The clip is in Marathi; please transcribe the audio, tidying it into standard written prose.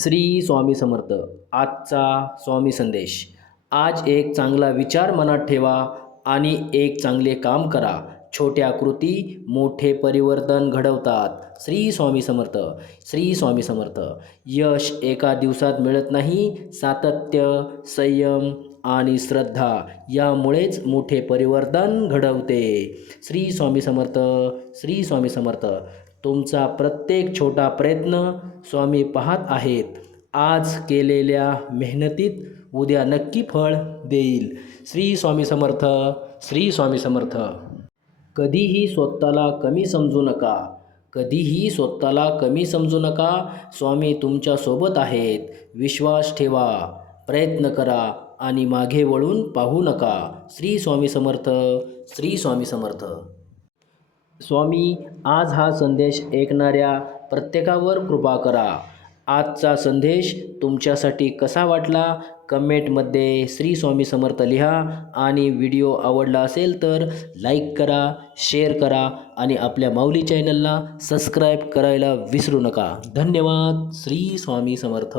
श्री स्वामी समर्थ. आजचा स्वामी संदेश. आज एक चांगला विचार मनात ठेवा आणि एक चांगले काम करा. छोट्या कृती मोठे परिवर्तन घडवतात. श्री स्वामी समर्थ. श्री स्वामी समर्थ. यश एका दिवसात मिळत नाही. सातत्य, संयम आणि श्रद्धा यामुळेच मोठे परिवर्तन घडवते. श्री स्वामी समर्थ. श्री स्वामी समर्थ. तुमचा प्रत्येक छोटा प्रयत्न स्वामी पाहत आहेत. आज केलेल्या मेहनतीत उद्या नक्की फळ देईल. श्री स्वामी समर्थ. श्री स्वामी समर्थ. कधीही स्वतःला कमी समजू नका. कधीही स्वतःला कमी समजू नका. स्वामी तुमच्यासोबत आहेत. विश्वास ठेवा, प्रयत्न करा आणि मागे वळून पाहू नका. श्री स्वामी समर्थ. श्री स्वामी समर्थ. स्वामी आज हा संदेश ऐकणाऱ्या प्रत्येकावर कृपा करा. आजचा संदेश तुमच्यासाठी कसा वाटला कमेंटमध्ये श्री स्वामी समर्थ लिहा आणि व्हिडिओ आवडला असेल तर लाईक करा, शेअर करा आणि आपल्या माऊली चॅनलला सबस्क्राईब करायला विसरू नका. धन्यवाद. श्री स्वामी समर्थ.